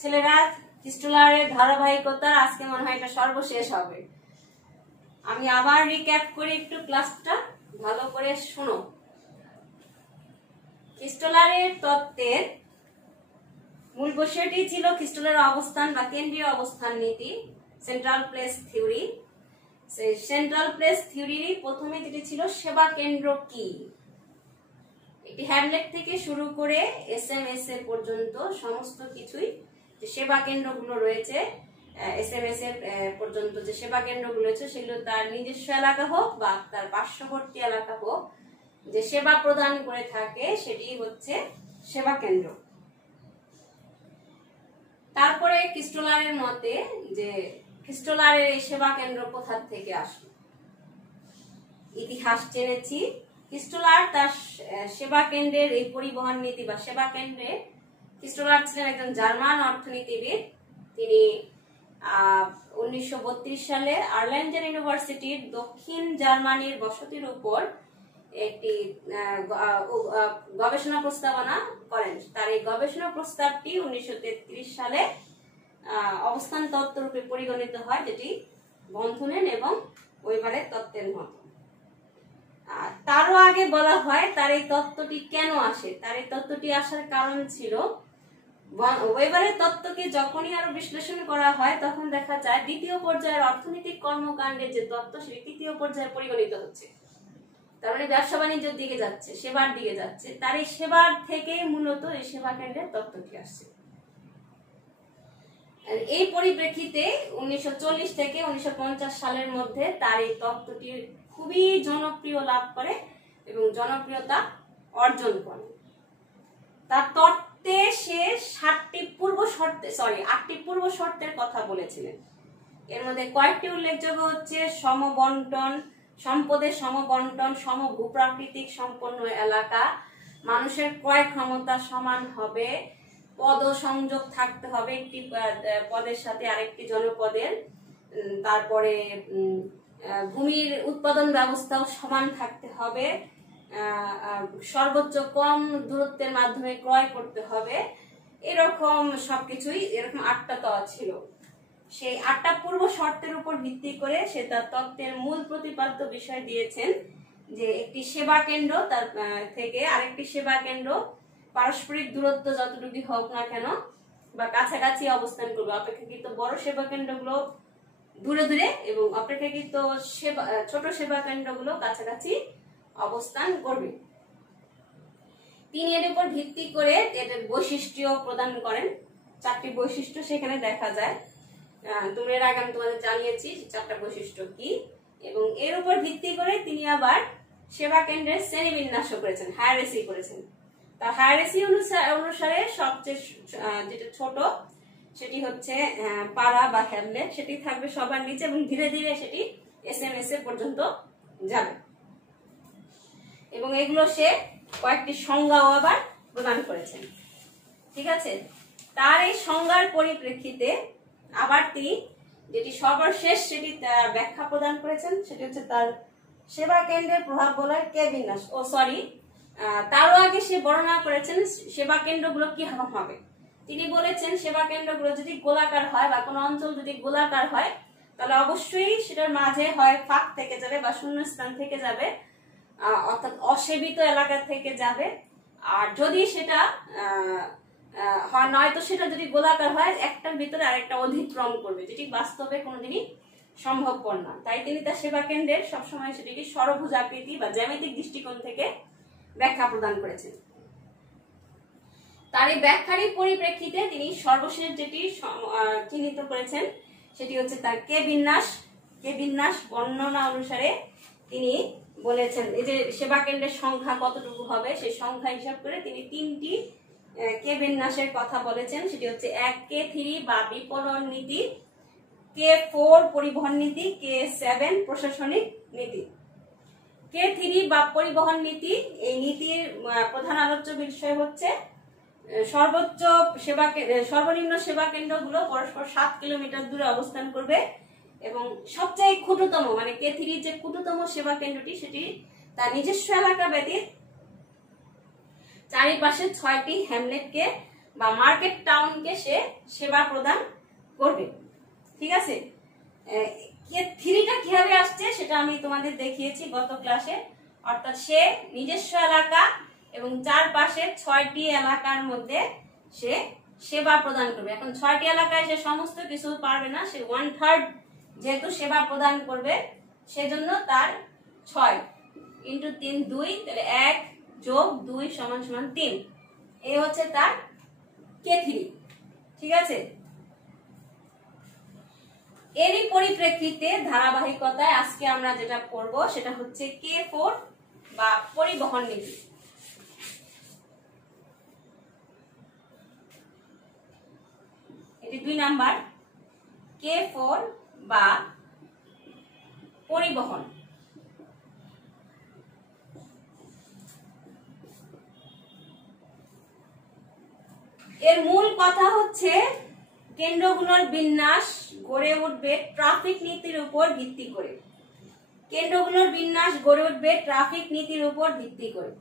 ছেলেরা খিস্টুলারের ধারাবাহিকতার আজকে মনে হয় এটা সর্বশেষ হবে। আমি আবার রিক্যাপ করি, একটু ক্লাসটা ভালো করে শোনো। খিস্টুলারের তত্ত্বের মূল বিষয়টি ছিল খিস্টুলারের অবস্থান বা কেন্দ্রীয় অবস্থান নীতি, সেন্ট্রাল প্লেস থিওরি। সেই সেন্ট্রাল প্লেস থিওরির প্রথমে যেটি ছিল সেবা কেন্দ্র কি, এটি হ্যামলেট থেকে শুরু করে এসএমএস এর পর্যন্ত সমস্ত কিছুই যে সেবা কেন্দ্রগুলো রয়েছে, এসএমএস এর পর্যন্ত যে সেবা কেন্দ্রগুলো রয়েছে সেগুলো তার নিজস্ব এলাকা হোক বা তার পার্শ্ববর্তী এলাকা হোক, যে সেবা প্রদান করে থাকে সেটি হচ্ছে সেবা কেন্দ্র। তারপরে খিস্টুলারের মতে যে খিস্টুলারের এই সেবা কেন্দ্র কোথা থেকে আসলো, ইতিহাস জেনেছি। খিস্টুলার তার সেবা কেন্দ্রের এই পরিবহন নীতি বা সেবা কেন্দ্রে, খিস্টুলার ছিলেন একজন জার্মান অর্থনীতিবিদ। তিনি 1932 সালে আর্লেন্ডেন ইউনিভার্সিটির দক্ষিণ জার্মানির বসতির উপর একটি গবেষণা প্রস্তাবনা করেন। তার এই গবেষণা প্রস্তাবটি 1933 সালে অবস্থান তত্ত্ব রূপে পরিগণিত হয়, যেটি বন্ধনের এবং ওয়েবারের তত্ত্বের মতো। তারও আগে বলা হয় তার এই তত্ত্বটি কেন আসে। তার এই তত্ত্বটি আসার কারণ ছিল ওয়েবারের তত্ত্বকে যখনই আরো বিশ্লেষণ করা হয় তখন দেখা যায় দ্বিতীয় পর্যায়ের অর্থনৈতিক কর্মকাণ্ডের যে তত্ত্ব সেটি তৃতীয় পর্যায়ে পরিগণিত হচ্ছে। তার মানে ব্যবসা বাণিজ্যের দিকে যাচ্ছে, সেবার দিকে যাচ্ছে। তার এই সেবার থেকে মূলত এই সেবা কেন্দ্রের তত্ত্বটি আসছে। এই পরিপ্রেক্ষিতে 1940 থেকে 1950 সালের মধ্যে তার এই তত্ত্বটি খুবই জনপ্রিয় লাভ করে এবং জনপ্রিয়তা অর্জন করে। তার তত্ত্বে সে 8টি পূর্ব শর্তের কথা বলেছিলেন। এর মধ্যে কয়েকটি উল্লেখযোগ্য হচ্ছে সমবন্টন, সম্পদের সমবন্টন, সম ভূপ্রাকৃতিক সম্পন্ন এলাকা, মানুষের ক্রয় ক্ষমতা সমান হবে, পদ সংযোগ থাকতে হবে একটি পদের সাথে আরেকটি জনপদের, তারপরে ভূমির উৎপাদন ব্যবস্থাও সমান থাকতে হবে, সর্বোচ্চ কম দূরত্বের মাধ্যমে ক্রয় করতে হবে। এরকম সবকিছুই, এরকম 8টা তত্ত্ব ছিল। সেই 8টা পূর্ব শর্তের উপর ভিত্তি করে সে তার তত্ত্বের মূল প্রতিপাদ্য বিষয় দিয়েছেন যে একটি সেবা কেন্দ্র তার থেকে আরেকটি সেবা কেন্দ্র পারস্পরিক দূরত্ব যতটুকু হোক না কেন বা কাছাকাছি অবস্থান করবে। অপেক্ষাকৃত বড় সেবা কেন্দ্রগুলো দূরে দূরে এবং অপেক্ষাকৃত ছোট সেবা কেন্দ্রগুলো কাছাকাছি অবস্থান করবে। তিনি এর উপর ভিত্তি করে এদের বৈশিষ্ট্য প্রদান করেন। 4টি বৈশিষ্ট্য সেখানে দেখা যায়। তোমরা এর আগে আমি তোমাদের জানিয়েছি 4টা বৈশিষ্ট্য কি, এবং এর উপর ভিত্তি করে তিনি আবার সেবা কেন্দ্রের শ্রেণীবিন্যাস করেছেন, হায়ারার্কি করেছেন। তার হায়ারার্কি অনুসারে সবচেয়ে যেটা ছোট সেটি হচ্ছে পাড়া বা হ্যামলেট, সেটি থাকবে সবার নিচে এবং ধীরে ধীরে সেটি এসএমএস এর পর্যন্ত যাবে। এবং এগুলো সে কয়েকটি সংজ্ঞাও আবার প্রদান করেছেন। ঠিক আছে, তার এই সংজ্ঞার পরিপ্রেক্ষিতে আবার তিনি যেটি সর্বশেষ সেটি ব্যাখ্যা প্রদান করেছেন সেটি হচ্ছে তার সেবা কেন্দ্রের প্রভাব বলয় কে বিন্যাস। তারও আগে সে বর্ণনা করেছেন সেবা কেন্দ্রগুলো কি হবে। তিনি বলেছেন সেবা কেন্দ্রগুলো যদি গোলাকার হয় বা কোনো অঞ্চল যদি গোলাকার হয় তাহলে অবশ্যই সেটার মাঝে হয় ফাঁক থেকে যাবে বা শূন্যস্থান থেকে যাবে, অর্থাৎ অসেবিত এলাকা থেকে যাবে। আর যদি সেটা হয় নয়তো সেটা যদি গোলাকার হয় একটার ভিতরে আরেকটা অতিক্রম করবে, যেটি বাস্তবে কোনোদিনই সম্ভবপর না। তাই তিনি তার সেবা কেন্দ্রের সবসময় সেটিকে ষড়ভুজাকৃতি বা জ্যামিতিক দৃষ্টিকোণ থেকে ব্যাখ্যা প্রদান করেছেন। তার এই ব্যাখ্যারই পরিপ্রেক্ষিতে তিনি সর্বশেষ যেটি চিহ্নিত করেছেন সেটি হচ্ছে তার কে বিন্যাস বর্ণনা অনুসারে তিনি বলেছেন এই যে সেবা কেন্দ্রের সংখ্যা কতটুকু হবে সেই সংখ্যা হিসাব করে তিনি 3টি কে বিন্যাসের কথা বলেছেন। সেটি হচ্ছে 1K3 বা বিপণন নীতি, K4 পরিবহন নীতি, K7 প্রশাসনিক নীতি। K3 বা পরিবহন নীতি, এই নীতির প্রধান আলোচ্য বিষয় হচ্ছে সর্বনিম্ন সেবা কেন্দ্রগুলো পরস্পর 7 কিলোমিটার দূরে অবস্থান করবে এবং সবচেয়ে ক্ষুদ্রতম মানে K3 যে ক্ষুদ্রতম সেবা কেন্দ্রটি সেটি তার নিজস্ব এলাকা ব্যতীত চারিপাশে 6টি হ্যামলেটকে বা মার্কেট টাউনকে সে সেবা প্রদান করবে। ঠিক আছে, থ্রিটা কিভাবে আসছে সেটা আমি তোমাদের দেখিয়েছি গত ক্লাসে। অর্থাৎ সে নিজস্ব এলাকা এবং চারপাশের 6টি এলাকার মধ্যে সে সেবা প্রদান করবে। এখন 6টি এলাকায় সে সমস্ত কিছু পারবে না, সে 1/3 যেহেতু সেবা প্রদান করবে, সেজন্য তার 6 × 3 2, তাহলে 1 + 2 = 3। এই হচ্ছে তার K3। ঠিক আছে, এরই পরিপ্রেক্ষিতে ধারাবাহিকতায় আজকে আমরা যেটা পড়ব সেটা হচ্ছে K4 বা পরিবহন নীতি। এটি 2 নাম্বার, K4 বা পরিবহন। এর মূল কথা হচ্ছে কেন্দ্রগুলোর বিন্যাস গড়ে উঠবে ট্রাফিক নীতির উপর ভিত্তি করে। কেন্দ্রগুলোর বিন্যাস গড়ে উঠবে ট্রাফিক নীতির উপর ভিত্তি করে।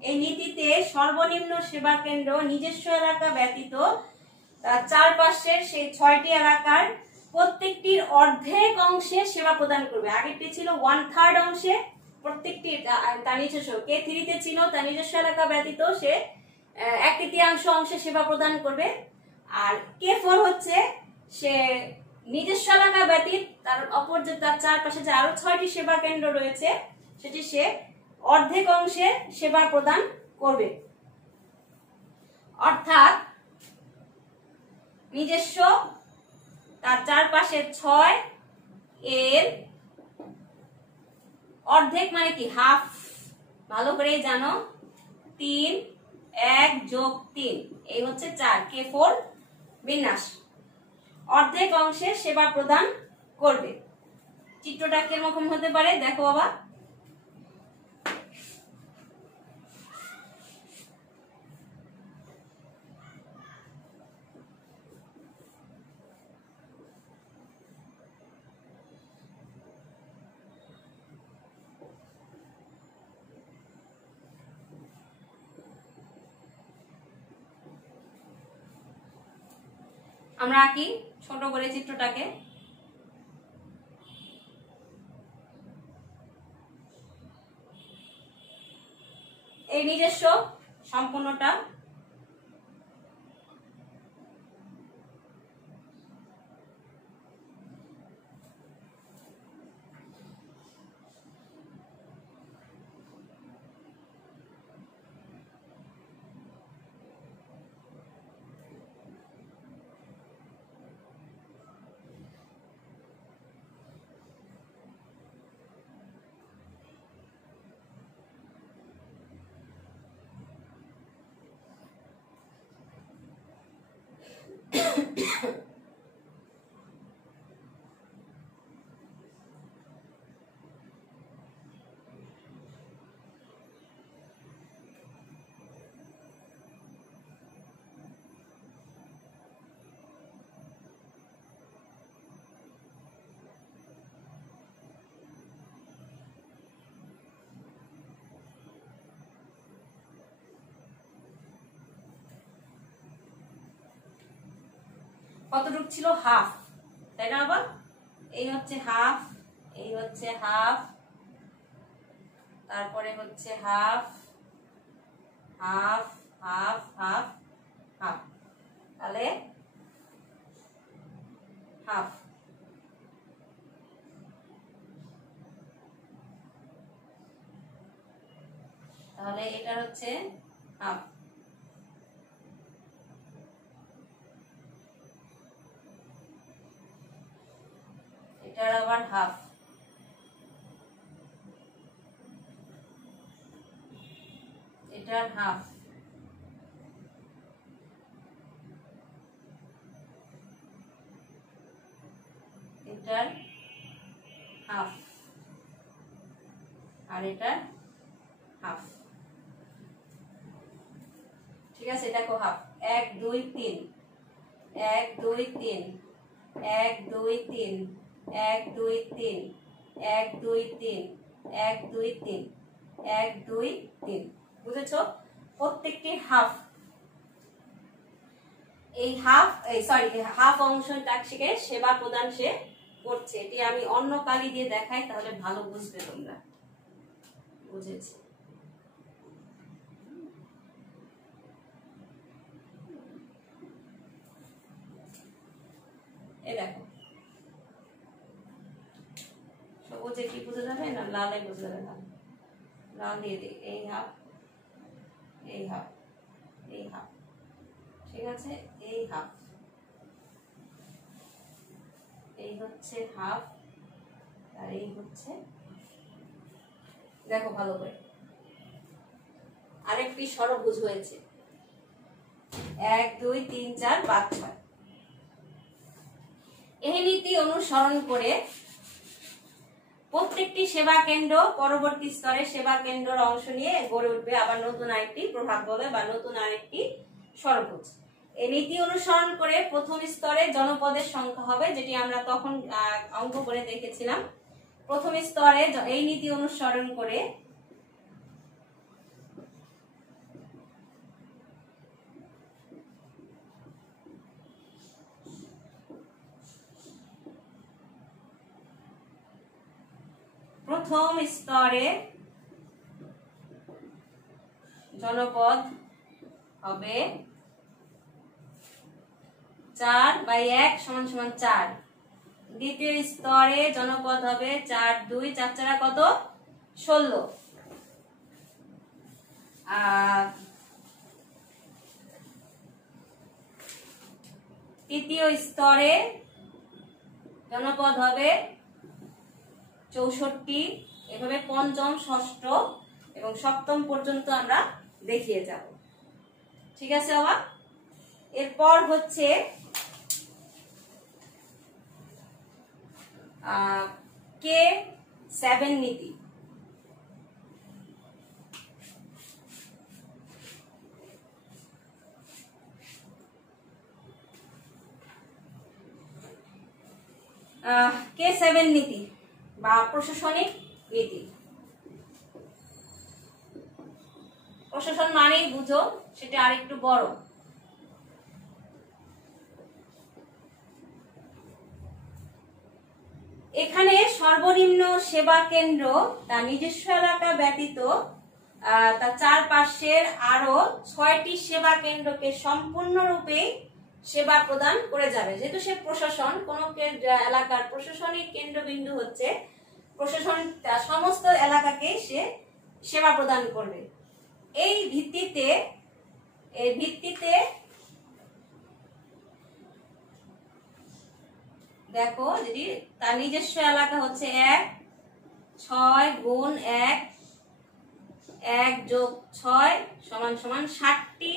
এই নীতিতে সর্বনিম্ন সেবা কেন্দ্র নিজস্ব এলাকা ব্যতীত তার চারপাশের সেই 6টি এলাকার প্রত্যেকটির অর্ধেক অংশে সেবা প্রদান করবে। আগেরটি ছিল 1/3 অংশে, প্রত্যেকটি তার নিজস্ব। K3 তে ছিল তার নিজস্ব এলাকা ব্যতীত সে 1/3 অংশে সেবা প্রদান করবে। আর K4 হচ্ছে সে নিজস্ব এলাকা ব্যতীত তার অপর যে তার চারপাশে যে আরো 6টি সেবা কেন্দ্র রয়েছে সেটি সে অর্ধেক অংশে সেবা প্রদান করবে। অর্থাৎ নিজস্ব তার চারপাশে 6 এর অর্ধেক মানে কি হাফ, ভালো করে জানো। 3 1 + 3 এই হচ্ছে 4, K4 বিন্যাস। অর্ধেক অংশে সেবা প্রদান করবে। চিত্রটা কিরকম হতে পারে দেখো বাবা। আমরা আঁকি ছোট করে চিত্রটাকে। এই নিজস্ব সম্পূর্ণটা কতটুক ছিল? হাফ, তাই না বাবা? এই হচ্ছে হাফ, এই হচ্ছে হাফ, তারপরে হচ্ছে half half half half half, তাহলে হাফ। তাহলে এটা হচ্ছে হাফ। এটার আবার হাফ। এটার হাফ। এটার হাফ আর এটার হাফ। ঠিক আছে, দেখো হাফ। 1 2 3 1 2 3 1 2 3 1 2 3 1 2 3 1 2 3 1 2 3। বুঝেছো? প্রত্যেকটি হাফ। এই হাফ অংশটাকে সেবা প্রদান সে করছে। এটি আমি অন্য কালি দিয়ে দেখাই, তাহলে ভালো বুঝবে তোমরা। বুঝেছি। এই দেখো, সবুজে কি বোঝা যাবে না লালে বোঝা যাবে না, লাল দিয়ে দিই। এই হাফ, এই হাফ, এই হাফ, ঠিক আছে। এই হাফ, এই হচ্ছে হাফ, আর এই হচ্ছে, দেখো ভালো করে আরেকটি ষড়ভুজ হয়েছে। 1 2 3 4 5 6। এই নীতি অনুসরণ করে প্রত্যেকটি সেবা কেন্দ্র পরবর্তী স্তরে সেবা কেন্দ্রের অংশ নিয়ে গড়ে উঠবে আবার নতুন আরেকটি প্রভাব বলে বা নতুন আরেকটি ষড়ভুজ। এই নীতি অনুসরণ করে প্রথম স্তরে জনপদের সংখ্যা হবে, যেটি আমরা তখন অঙ্ক করে দেখেছিলাম। প্রথম স্তরে এই নীতি অনুসরণ করে প্রথম স্তরে জনপদ হবে 4/1 = 4। দ্বিতীয় স্তরে জনপদ হবে 4 2 4 4 কত 16। আর তৃতীয় স্তরে জনপদ হবে 64। এভাবে পঞ্চম, ষষ্ঠ এবং সপ্তম পর্যন্ত আমরা দেখিয়ে যাব। ঠিক আছে বাবা। এরপর হচ্ছে K7 নীতি। K7 নীতি বা প্রশাসনিক নীতি। প্রশাসন মানেই বুঝো সেটা আরেকটু বড়। এখানে সর্বনিম্ন সেবা কেন্দ্র তার নিজস্ব এলাকা ব্যতীত তার চারপাশের আরো 6টি সেবা কেন্দ্রকে সম্পূর্ণরূপে সেবা প্রদান করে যাবে। যেহেতু সে প্রশাসন, কোন এলাকার প্রশাসনিক কেন্দ্রবিন্দু হচ্ছে প্রশাসন, সমস্ত এলাকাকে সে সেবা প্রদান করবে। এই ভিত্তিতে দেখো, যদি তার নিজস্ব এলাকা হচ্ছে 1 6 গুণ 1 1 যোগ 6 সমান 60টি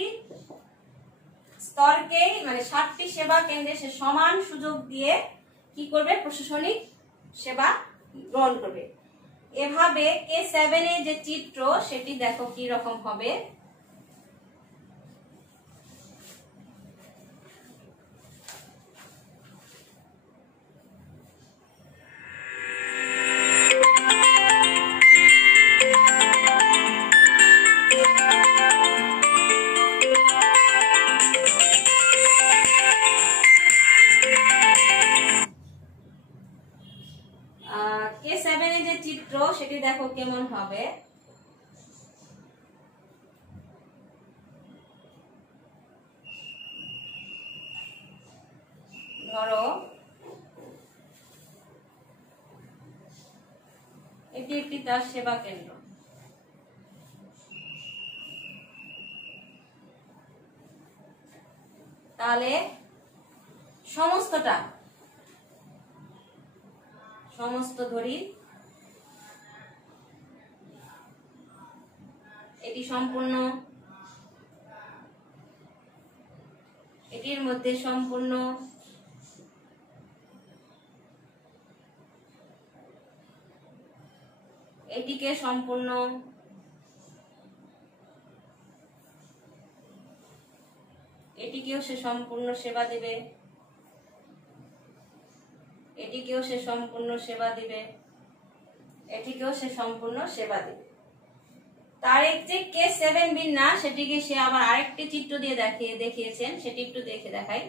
স্তরকে, মানে 60টি সেবা কেন্দ্রে সে সমান সুযোগ দিয়ে কি করবে, প্রশাসনিক সেবা গ্রহণ করবে। এভাবে K7 এর যে চিত্র সেটি দেখো কি রকম হবে। K7 এর যে চিত্র সেটি দেখো কেমন হবে। ধরো এটি একটি তার সেবা কেন্দ্র। তাহলে সমস্ত ধরি, এটি সম্পূর্ণ, এটির মধ্যে সম্পূর্ণ, এটিকে সম্পূর্ণ, এটিকেও সে সম্পূর্ণ সেবা দিবে, এটিকেও সে সম্পূর্ণ সেবা দিবে, এটিকেও সে সম্পূর্ণ সেবা দিবে। তার এক যে K7 বিন্যাস, সেটিকে সে আবার আরেকটি চিত্র দিয়ে দেখিয়েছেন, সেটি একটু দেখে দেখাই।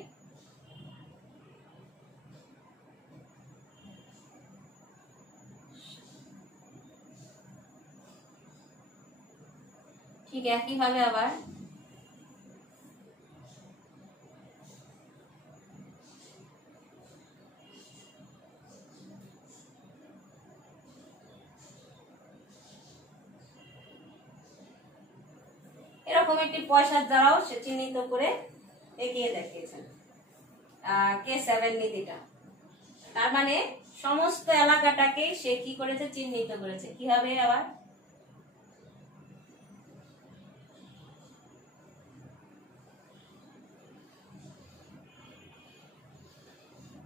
ঠিক একইভাবে আবার এরকম একটি পয়সার দ্বারাও সে চিহ্নিত করে এগিয়ে দেখিয়েছেন K7 নীতিটা। তার মানে সমস্ত এলাকাটাকে সে কি করেছে, চিহ্নিত করেছে। কিভাবে আবার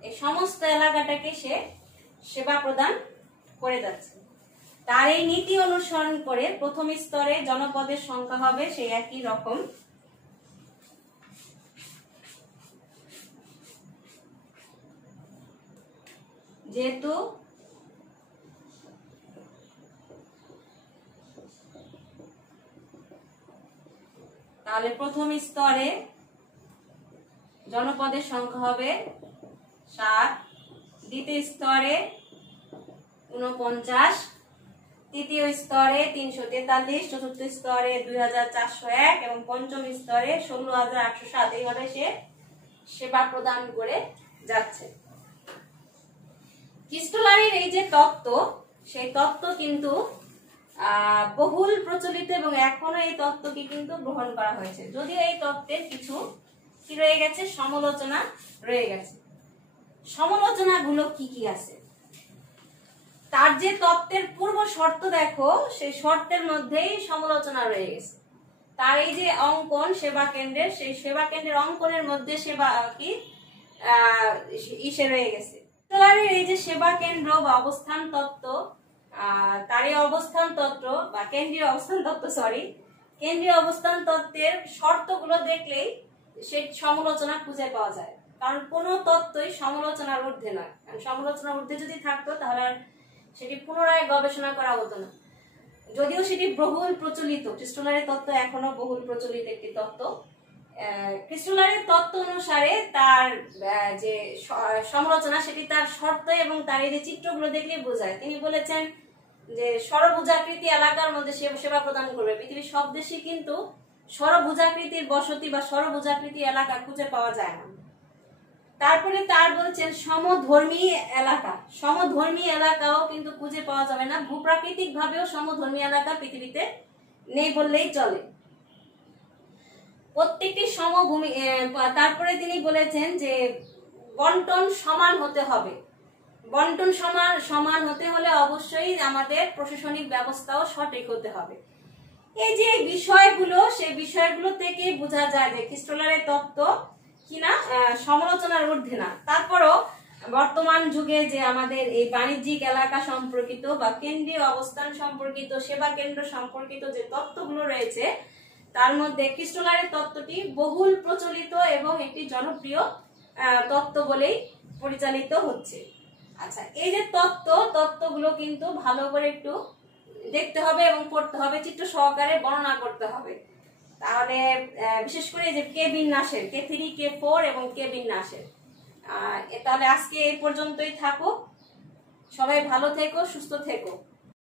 এই সমস্ত এলাকাটাকে সে সেবা প্রদান করে যাচ্ছে। তার এই নীতি অনুসরণ করে প্রথম স্তরে জনপদের সংখ্যা হবে সেই একই রকম। যেহেতু তাহলে প্রথম স্তরে জনপদের সংখ্যা হবে 7, দ্বিতীয় স্তরে 49, তৃতীয় স্তরে 343, চতুর্থ স্তরে 2401 এবং পঞ্চম স্তরে 16807। এইভাবে সে সেবা প্রদান করে যাচ্ছে। ক্রিস্টোলারির এই যে তত্ত্ব, সেই তত্ত্ব কিন্তু বহুল প্রচলিত এবং এখনো এই তত্ত্বকে কিন্তু গ্রহণ করা হয়েছে, যদিও এই তত্ত্বের কিছু কি রয়ে গেছে, সমালোচনা রয়ে গেছে। সমালোচনাগুলো কি কি আছে? তার যে তত্ত্বের পূর্ব শর্ত দেখো, সেই শর্তের মধ্যেই সমালোচনা রয়ে গেছে। তার এই যে অঙ্কন সেবা কেন্দ্রের, সেই সেবা কেন্দ্রের অঙ্কনের মধ্যে সেবা কি ইসে রয়ে গেছে। ক্রিস্টোলারির এই যে সেবা কেন্দ্র বা অবস্থান তত্ত্ব, তার এই অবস্থান তত্ত্ব বা কেন্দ্রীয় অবস্থান তত্ত্ব, কেন্দ্রীয় অবস্থান তত্ত্বের শর্তগুলো দেখলেই সেই সমালোচনা খুঁজে পাওয়া যায়। কারণ কোনো তত্ত্বই সমালোচনার ঊর্ধ্বে নয়। কারণ সমালোচনার ঊর্ধ্বে যদি থাকতো তাহলে সেটি পুনরায় গবেষণা করা হতো না। যদিও সেটি বহুল প্রচলিত, ক্রিস্টোলারের তত্ত্ব এখনো বহুল প্রচলিত একটি তত্ত্ব। ক্রিস্টোলারের তত্ত্ব অনুসারে তার যে সমালোচনা, সেটি তার শর্ত এবং তার এই যে চিত্রগুলো দেখলেই বোঝায়। তিনি বলেছেন যে ষড়ভুজাকৃতি এলাকার মধ্যে সে সেবা প্রদান করবে। পৃথিবীর সব দেশে কিন্তু ষড়ভুজাকৃতির বসতি বা ষড়ভুজাকৃতি এলাকা খুঁজে পাওয়া যায় না। তারপরে তার বলছেন সমধর্মী এলাকা, সমধর্মী এলাকাও কিন্তু খুঁজে পাওয়া যাবে না। ভূপ্রাকৃতিক ভাবেও সমধর্মী এলাকা পৃথিবীতে নেই বললেই চলে। প্রত্যেকটি সমভূমি, তারপরে তিনি বলেছেন যে বন্টন সমান হতে হবে। বন্টন সমান হতে হলে অবশ্যই আমাদের প্রশাসনিক ব্যবস্থাও সঠিক হতে হবে। এই যে বিষয়গুলো, সেই বিষয়গুলো থেকে বোঝা যায় যে ক্রিস্টোলারের তত্ত্ব কিনা সমালোচনার ঊর্ধ্বে না। তারপরও বর্তমান যুগে যে আমাদের এই বাণিজ্যিক এলাকা সম্পর্কিত বা কেন্দ্রীয় অবস্থান সম্পর্কিত, সেবা কেন্দ্র সম্পর্কিত যে তত্ত্বগুলো রয়েছে, তার মধ্যে ক্রিস্টোলারের তত্ত্বটি বহুল প্রচলিত এবং একটি জনপ্রিয় তত্ত্ব বলেই পরিচালিত হচ্ছে। আচ্ছা, এই যে তত্ত্বগুলো কিন্তু ভালো করে একটু দেখতে হবে এবং পড়তে হবে, চিত্র সহকারে বর্ণনা করতে হবে। তাহলে বিশেষ করে যে কে বিন্যাসের, K3, K4 এবং কে বিন্যাসের। তাহলে আজকে এই পর্যন্তই থাকুক। সবাই ভালো থেকো, সুস্থ থেকো।